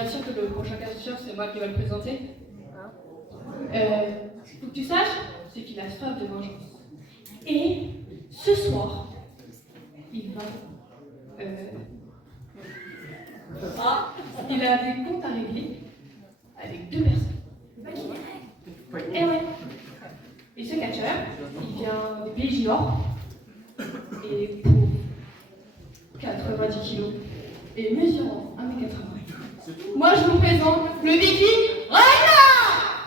bien sûr que le prochain catcheur, c'est moi qui va le présenter. Faut que tu saches, c'est qu'il a soif de vengeance. Et ce soir, il va... il a des comptes à régler avec 2 personnes. Et ouais. Et ce catcheur, il vient des pays du Nord. Et pour 90 kilos et mesurant 1m80. Moi, je vous présente le viking Ragnar!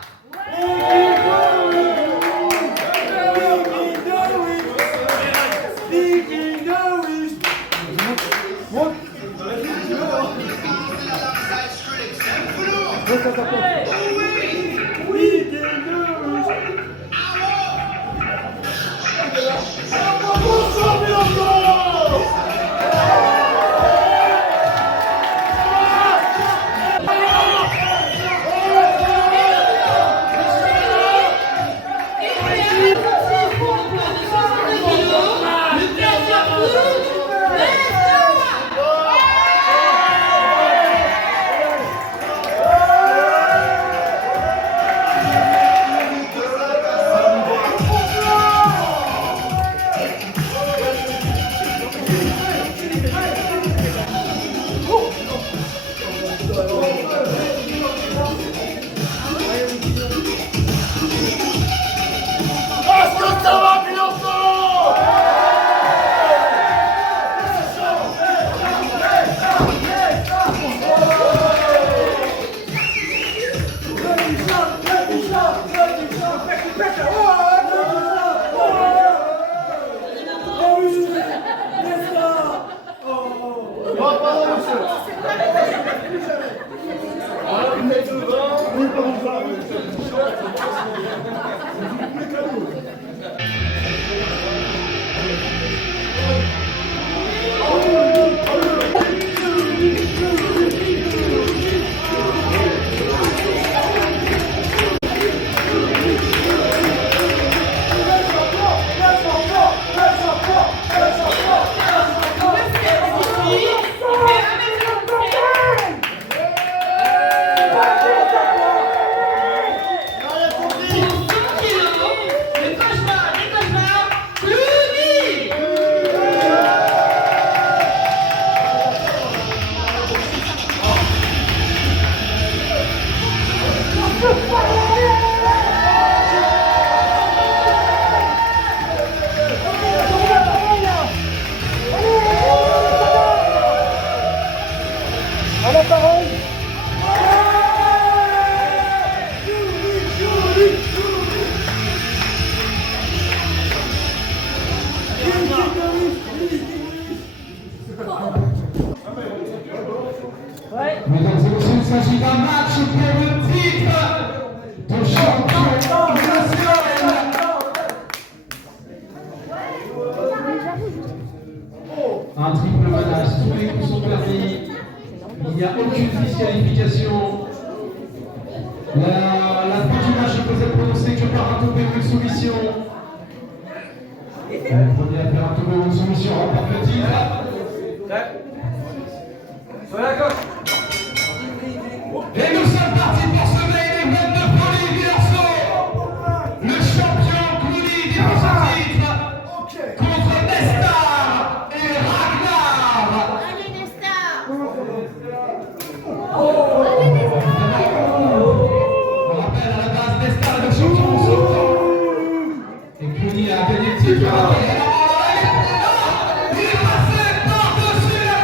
Mesdames et messieurs, il s'agit d'un match pour le titre de champion national. Un triple manage, tous les coups sont permis. Il n'y a aucune disqualification. La fin du match peut être prononcée que par un tombé ou une soumission. Le premier à faire un tombé ou une soumission remporte le titre. Et nous sommes partis pour ce main event de folie, garçons. Le champion Clooney défend son titre contre Nestar et Ragnar. Allez Nestar! On rappelle à la base, Nestar est le champion en sortant. Et Clooney a gagné le titre. Il est passé par-dessus la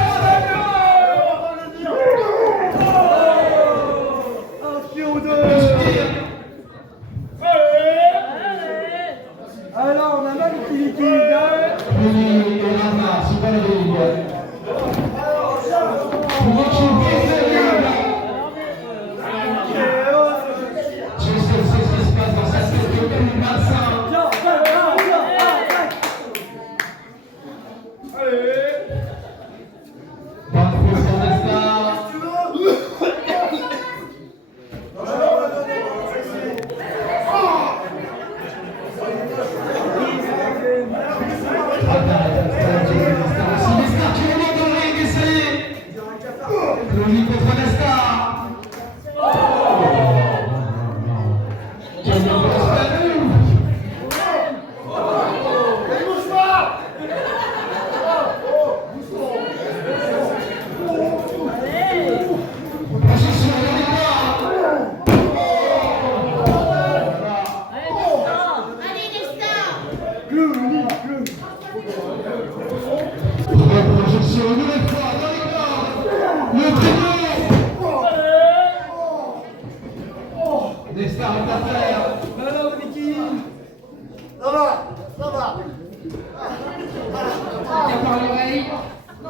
Nestar est à terre. Alors, Mickey. Ça va, ça va. Tiens par l'oreille. Oh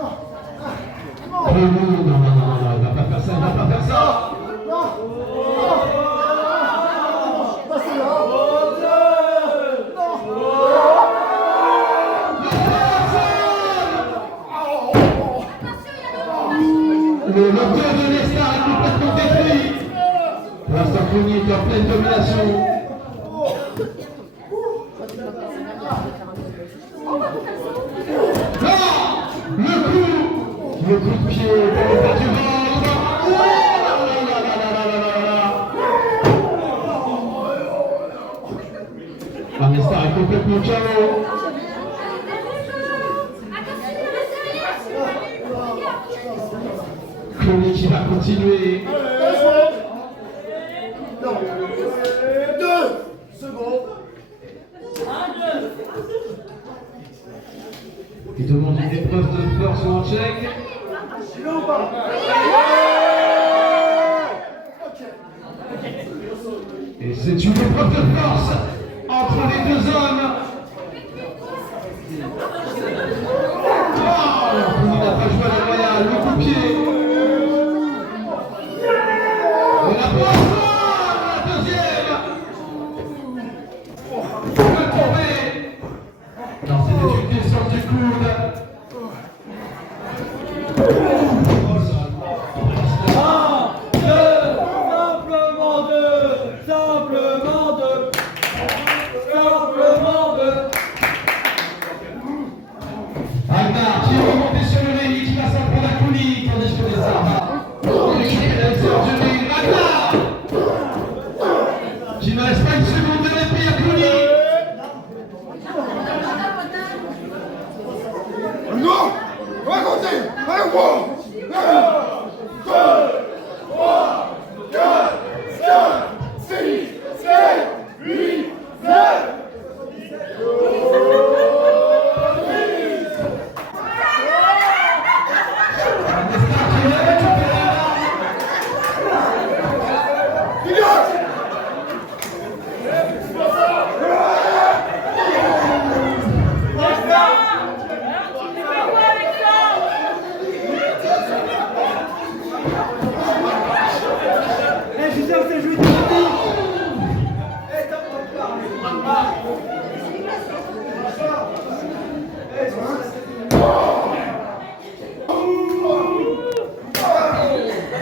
non, non, non, non, il va pas faire ça, il va pas faire ça. Le moteur de Nestar est complètement détruit. L'instant Clooney est en pleine domination. Le coup de pied pour le bas du ventre. Oh là là là là là là là. Ah, Nestar est complètement KO. Clooney qui va continuer. 2 secondes. Il demande une épreuve de force ou en check. Et c'est une épreuve de force entre les deux hommes. Oh, il n'a pas joué à la royale, le coup de pied. Et la passe, la deuxième. Le tombé. Non, c'était une descente du coude. Ragnar qui est remonté sur le ring, qui va s'en prendre à Clooney, tandis que Nestar va récupérer le sort du ring. Ragnar qui ne laisse pas une seconde de répit à Clooney. Non, racontez, allez voir. 1, 2, 3, 4, 5, 6, 7, 8, 9.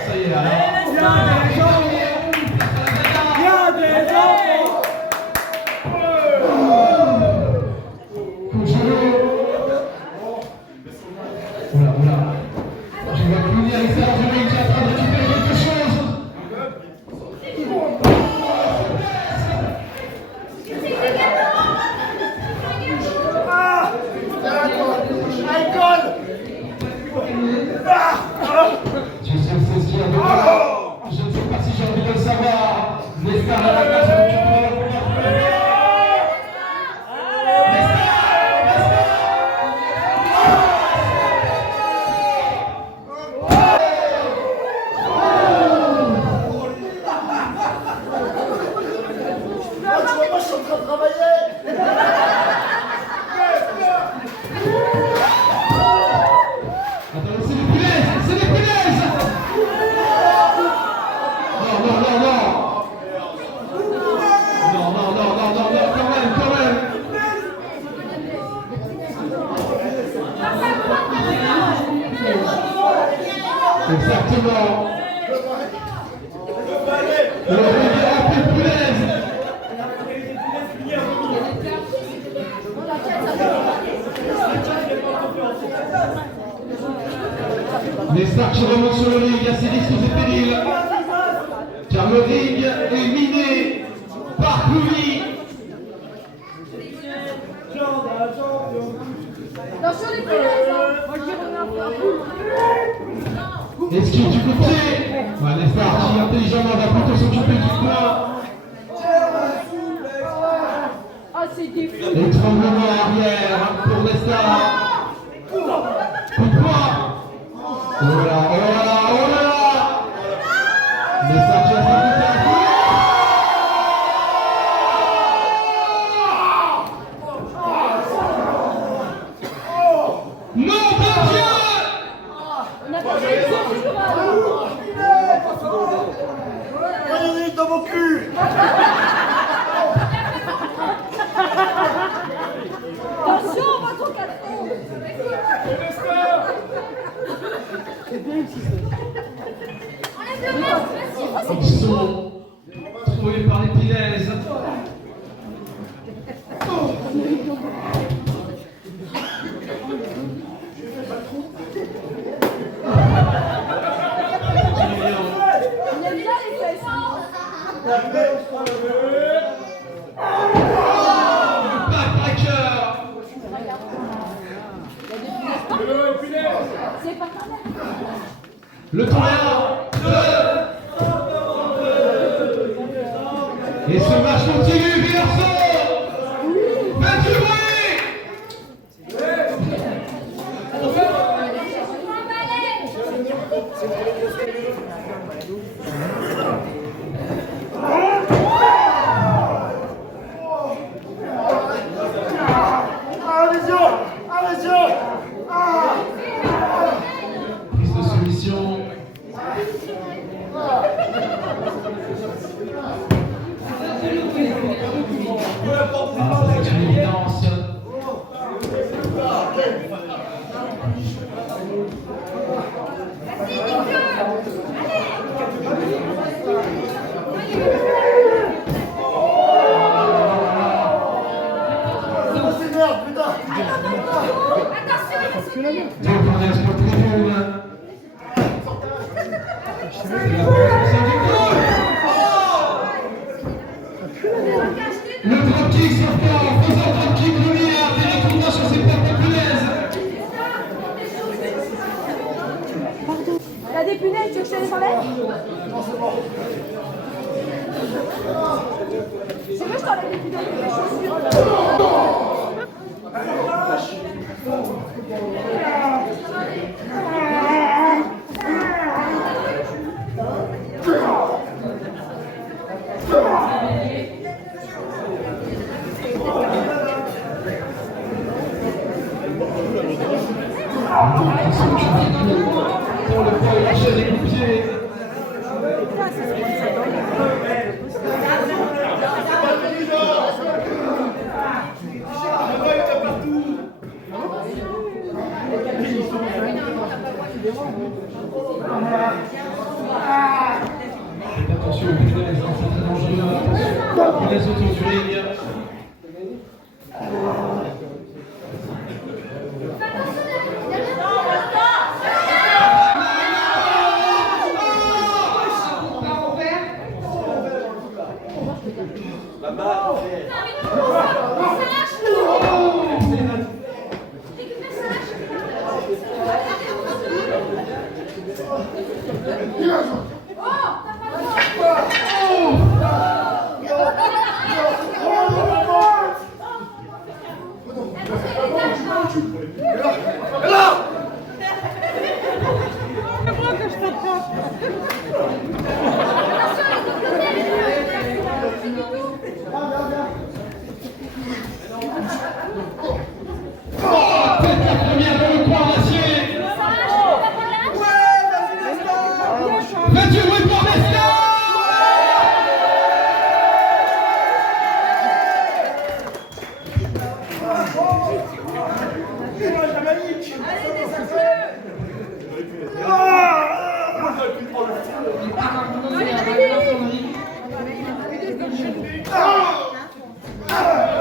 Ça y est là. Oula, oula. Je vois Clooney à l'extérieur du ring qui est en train de récupérer quelque chose. Je sais ce qu'il y a dedans. Je ne sais pas si j'ai envie de le savoir. Nestar à la place de récupérer le pouvoir. Moi, je suis en train de travailler. Attends, c'est des punaises! C'est des punaises! Non, non, non, non! Non, non, non, non, non, non, quand même, quand même! Exactement! Le ring est rempli de punaises! Nestar qui remonte sur le ring à ses risques et périls. Car le ring est miné par Clooney. Attention les punaises, hein. Moi je dirais un peu. Esquive du coup de pied. Ouais, Nestar qui intelligemment va plutôt s'occuper du coin. Ah c'est des fous. Étranglement arrière pour Nestar. Coup de poing. Oh là, oh là, oh là. Nestar qui a fait un coup. mon cul. Attention, on va ton carton. Ils sont trouvés par les punaises. Il aime bien les fesses. Backbreaker. C'est pas quand même. Le temps est là. Et ce match continue, Villarceau. Faites du bruit. Prise de soumission. C'est une évidence. Deux punaises pour le tribune. Le drop kick sortant, faisant drop kick lumière, des retournements sur ses propres punaises. T'as des punaises, tu veux que je te les enlève? Tu veux que je t'enlève les punaises de tes chaussures? Pour le point de lâcher des coups de pied. Attention aux punaises, c'est très dangereux. Punaises autour du ring.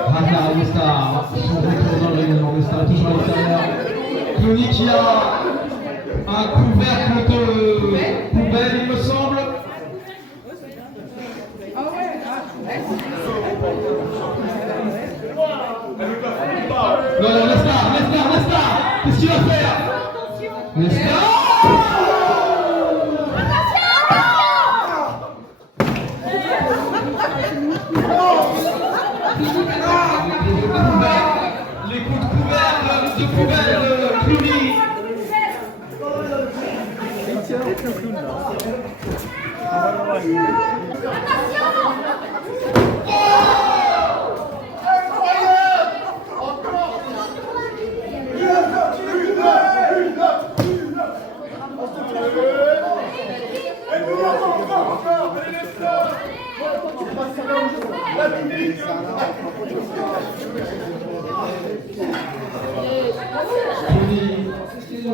Ragnar et Lestar sont retournés dans le règlement. Lestar est toujours à l'extérieur. Clooney qui a un couvercle de poubelle, il me semble. Non, non, Lestar, qu'est-ce qu'il va faire? Lestar! Les coups de couvercle de poubelle de Clooney.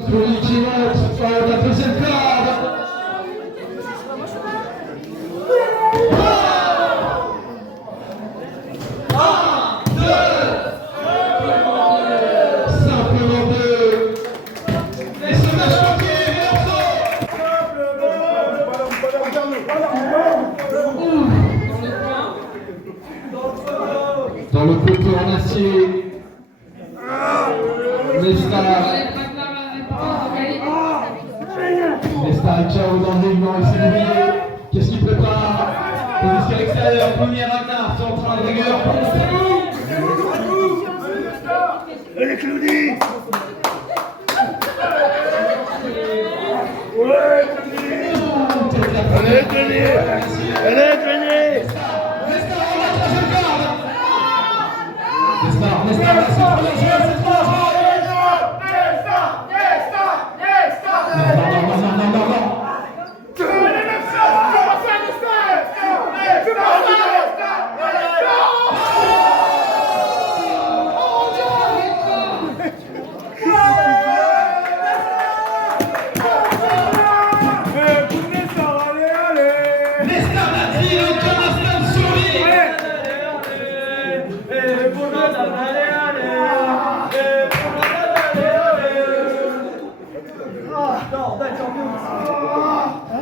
Clooney qui monte dans la deuxième corde. Dans le poteau en acier, Nesta ciao dans le mouvement, il s'est oublié. Qu'est-ce qu'il prépare? Position extérieure, premier Ragnar sur le train de rigueur pour le salut. Allez, Clooney! Allez, Clooney! Allez, Clooney!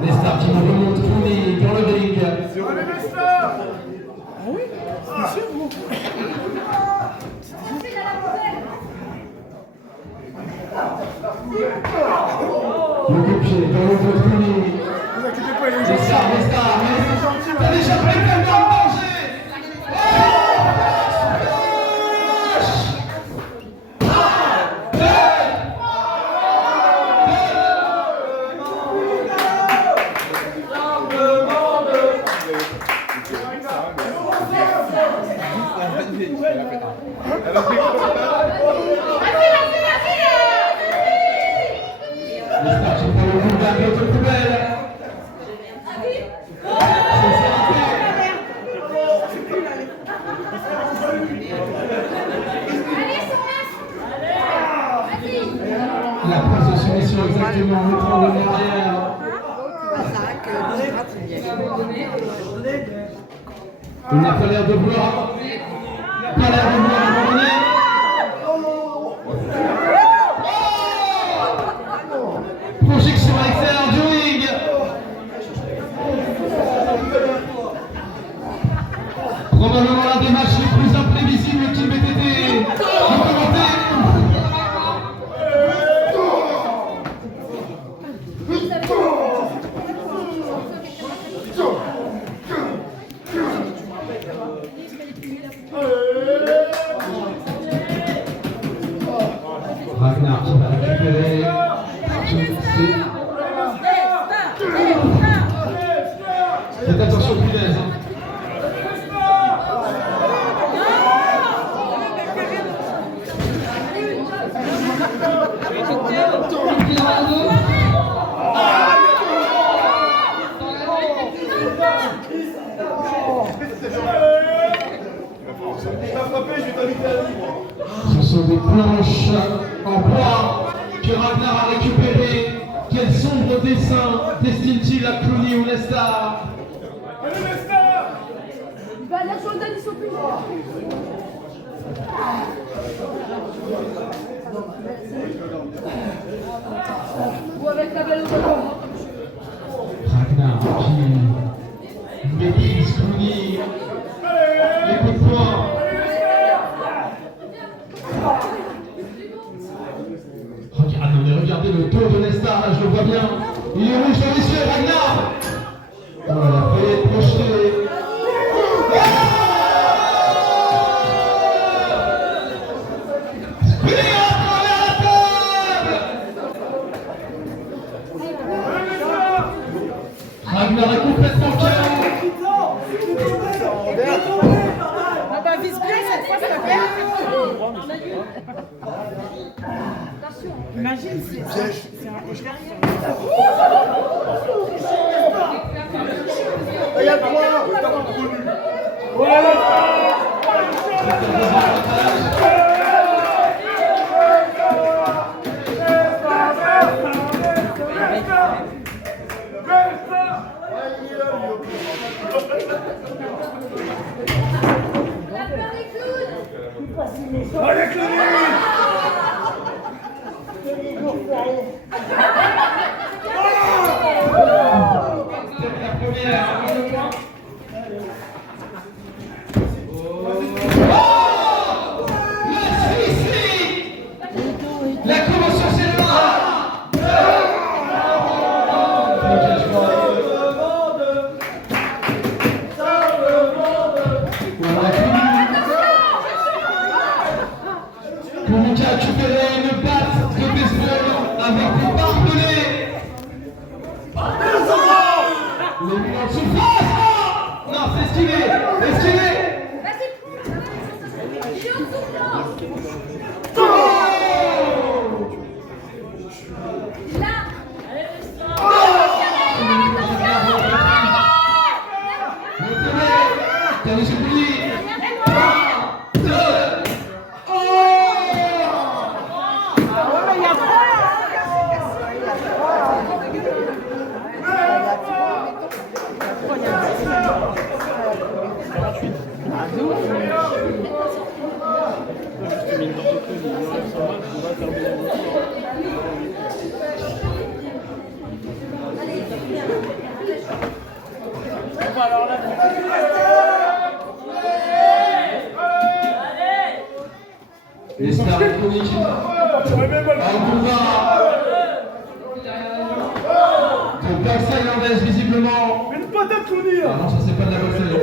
Nesta qui nous remonte Clooney dans le ring. Le coup de pied dans le dos de Clooney. Nesta, t'as déjà pris tellement de danger. La prise de soumission exactement, le prend en arrière. Il n'a pas l'air de vouloir. Pas l'air de vouloir abandonner. Projection extérieure du ring. Probablement l'un des matchs les plus imprévisibles qu'il m'ait été commenté. Ragnar qui va récupérer. Faites attention aux punaises. Ce sont des planches en bois que Ragnar a récupérées. Quel sombre dessin destine-t-il à Clooney ou Nesta? Bah, les soldats, ils sont plus forts. Ou avec la belle Ragnar qui maîtrise Clooney. Les coups de poing. Regardez le dos de Nesta, là je le vois bien. Il est rouge dans les yeux, Ragnar. Voilà, veuillez être projeté. Ragnar est complètement KO. Ah bah, vise bien cette fois, ça fait. Imagine, c'est un rouge derrière. Il y a 3. Allez, Clovis! La commotion s'élève. Clovis qui a récupéré une batte de baseball avec des barbelés. Les millions de surface. Non, c'est esquivé. Esquivé. Les stars iconiques de boxe thaïlandaise visiblement. Une patate Clovis! Ah non, ça c'est pas de la boxe thaïlandaise.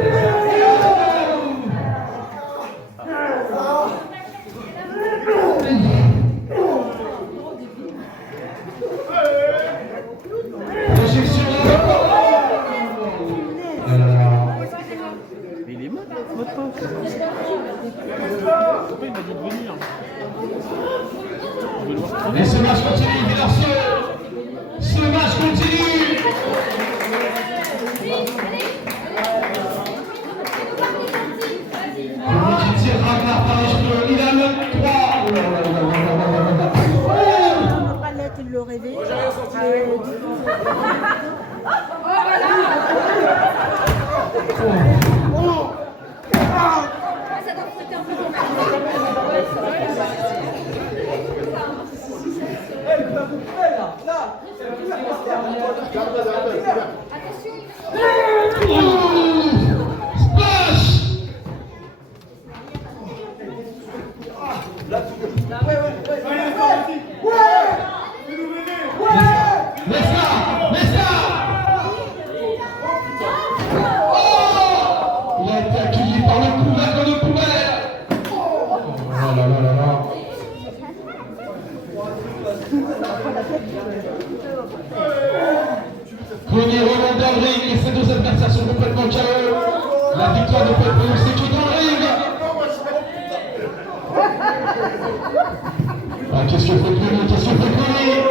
Projection Mais il est mort, votre pote. Pourquoi il m'a dit de venir? Et ce match continue, Villarceau. Ce match continue. Celui qui tire Ragnar par les cheveux, il a le 3. Il le rêvait. Il a été accueilli par le couvercle de poubelle. Oh là là là là. Premier Roland dans le ring et ses deux adversaires sont complètement KO. La victoire ne peut être prononcée que dans le ring. Ah, qu'est-ce que fait Clovis? Qu'est-ce que fait Clovis?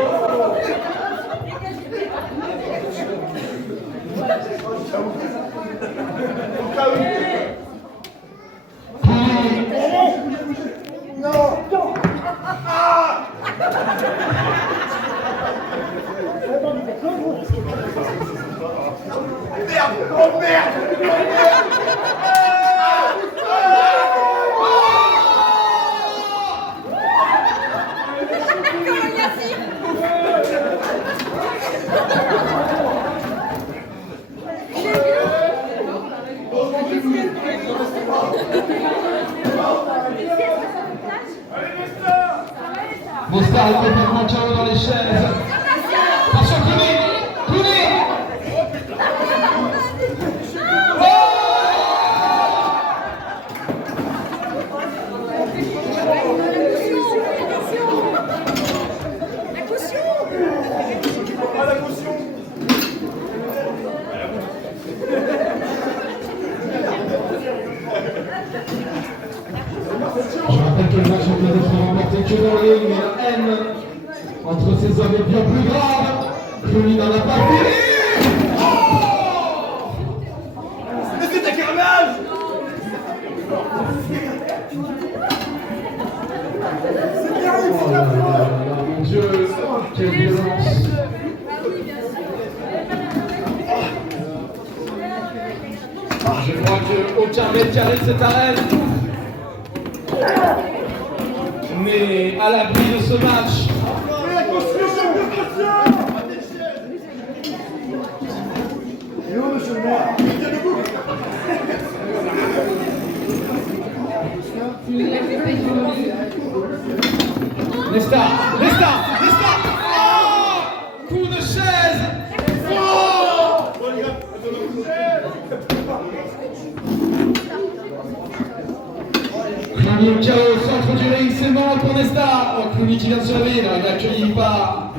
Merde! Oh merde! Mostar est complètement KO dans les chaises. Attention Clovis! Clovis! Ah, la caution! Je rappelle que le match ne peut être remporté que dans le ring, mais la haine entre ces hommes est bien plus grave. Clovis n'en a pas fini. Mais c'est un carnage! aucun mètre carré de cette arène n'est à l'abri de ce match. Et où, monsieur le maire? Il était debout. Nesta, Nesta, Nesta. Oh, coup de chaise. Oh, Clooney au chaos, centre du ring, c'est mort pour Nesta. Oh, Clooney qui vient de se lever, il est accueilli par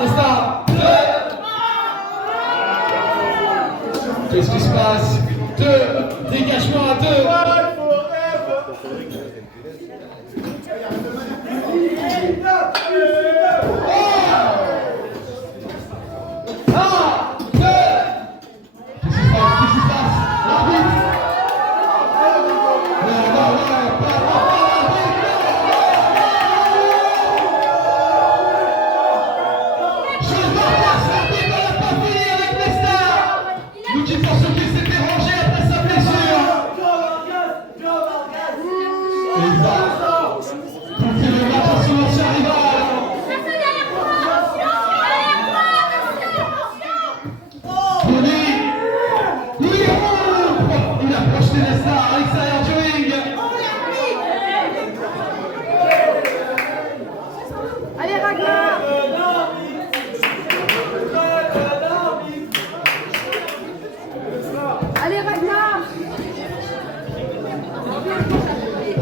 Nesta. Qu'est-ce qui se passe? 2, dégagement à 2.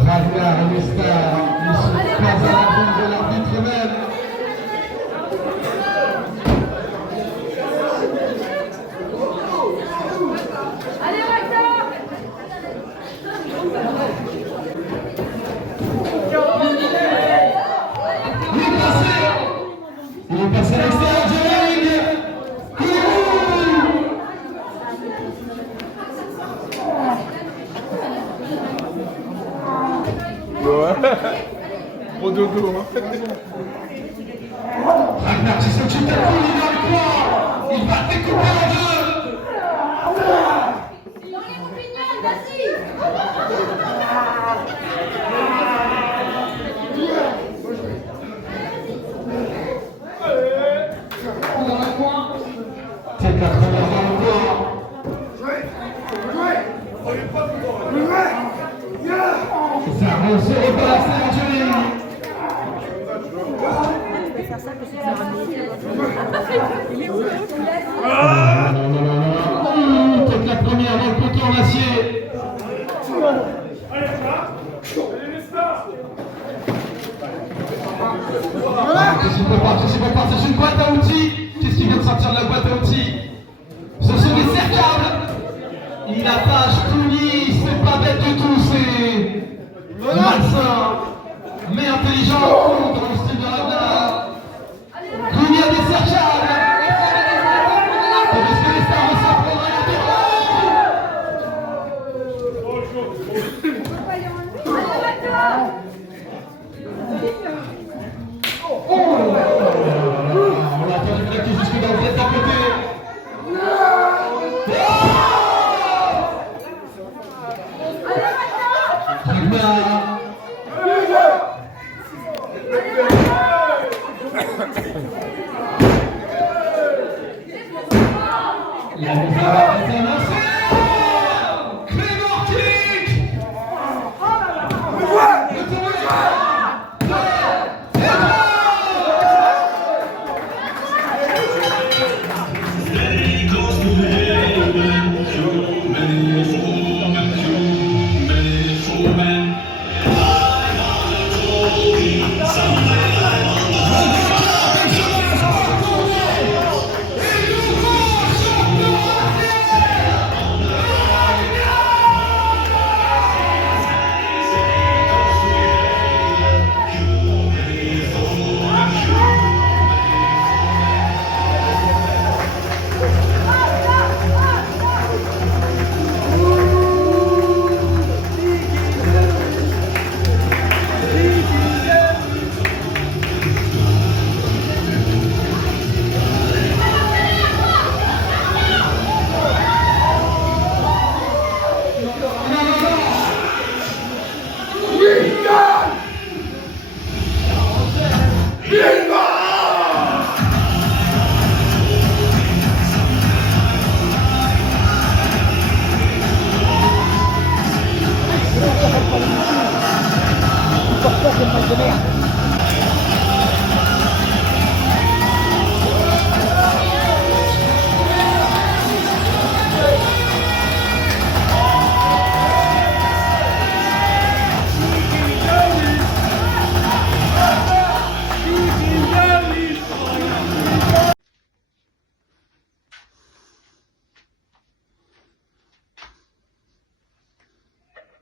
Ragnar et Nesta ne sont pas à l'abri de l'arbitre même. Allez Ragnar! Il est passé à l'extérieur du ring. Au dodo. Ragnar qui s'occupe d'un coup, il est dans le coin. Il va découper en deux. Dans les opinions, vas-y! Dans un coin. C'est la première dans le coin. Ça se repasse à du ring. Tu peux faire ça que c'est un Non. Peut-être la première dans le poteau en acier. Qu'est-ce qu'il peut pas, c'est une boîte à outils. Qu'est-ce qui vient de sortir de la boîte à outils? Ce sont des cercables. Il attache Clooney, c'est pas bête du tout, c'est malsain, mais intelligent dans le style de Ragnar. Clooney a des cercables. Est-ce que les stars vont s'en prendre à on l'a entendu claquer jusque dans le tête à côté. Ragnar. La mise à la est annoncée. Clémentique.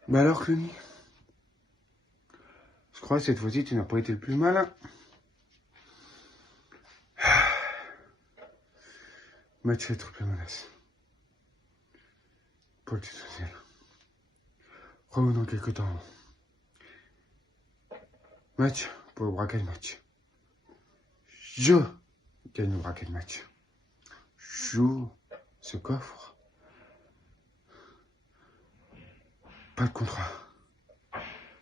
Mais alors, Cluny, je crois que cette fois-ci, tu n'as pas été le plus malin. Match fait trop de menace. Pour le titre social. Revenons quelque temps. Match pour le braquage match. Je gagne le braquage match. J'ouvre ce coffre. Pas de contrat.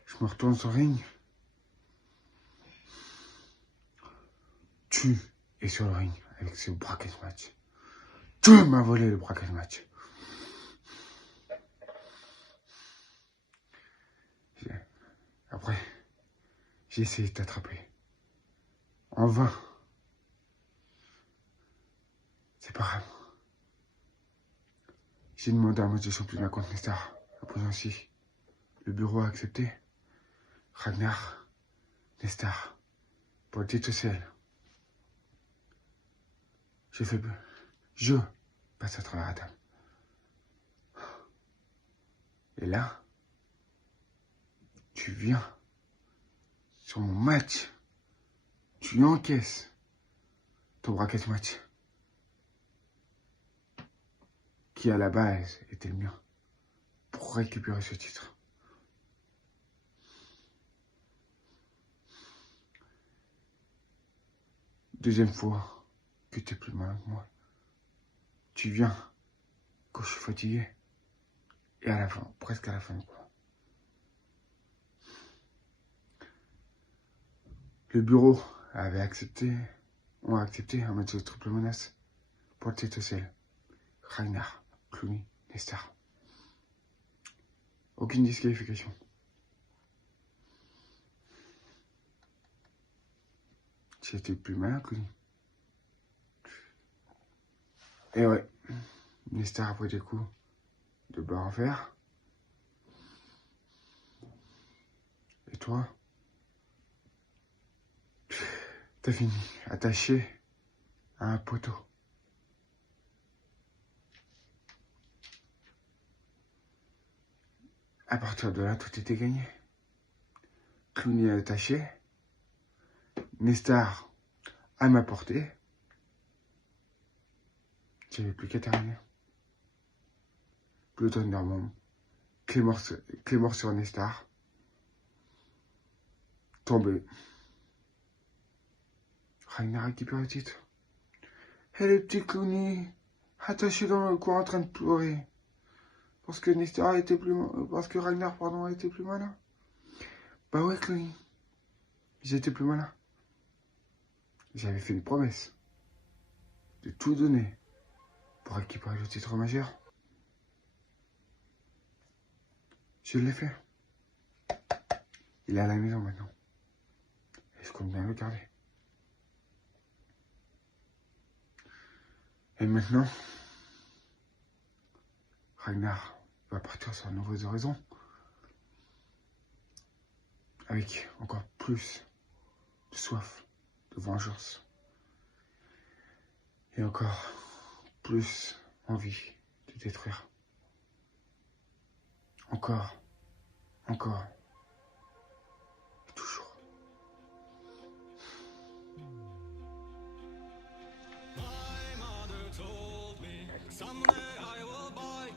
Je me retourne sur le ring. Tu es sur le ring avec ce braquage match. Tu m'as volé le braquage match. Après, j'ai essayé de t'attraper. En vain. C'est pas grave. J'ai demandé à un match de championnat contre Nestar. Après ainsi, le bureau a accepté. Ragnar, Nestar, pour le titre social. Je passe à travers la table. Et là, tu viens sur mon match. Tu encaisses ton braquage match. Qui à la base était le mien. Pour récupérer ce titre. Deuxième fois que tu es plus malin que moi. Tu viens quand je suis fatigué. Et à la fin, presque à la fin du coup. Le bureau ont accepté un match de triple menace pour le titre social. Ragnar, Cluny, Nestar. Aucune disqualification. Tu étais plus malin, Cluny. Et ouais, Nestar a pris des coups de barre en fer. Et toi, t'as fini attaché à un poteau. À partir de là, tout était gagné. Cluny est attaché. Nestar à ma portée. J'avais plus qu'à terminer. Blue Thunderbomb. Clémor sur Nestar. Tombé. Ragnar récupère le titre. Et le petit Cluny, attaché dans le coin en train de pleurer. Parce que Nestar était plus parce que Ragnar, pardon, a été plus malin. Bah ouais, Cluny. J'étais plus malin. J'avais fait une promesse. De tout donner. Pour récupérer le titre majeur. Je l'ai fait. Il est à la maison maintenant. Et je compte bien le garder. Et maintenant, Ragnar va partir sur de nouvelles horizons. Avec encore plus de soif, de vengeance. Et encore plus envie de détruire. Encore, et toujours. My mother told me someday I will buy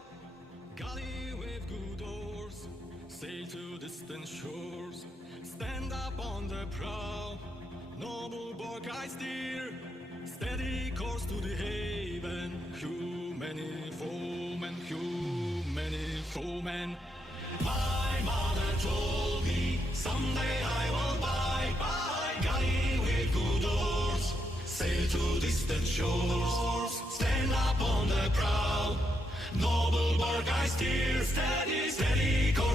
galley with good oars, sail to distant shores, stand up on the prow, noble bark I steer, steady course to the haven, many foemen. My mother told me someday I will buy galley with good oars, sail to distant shores, stand up on the prow, noble bark I steer, steady course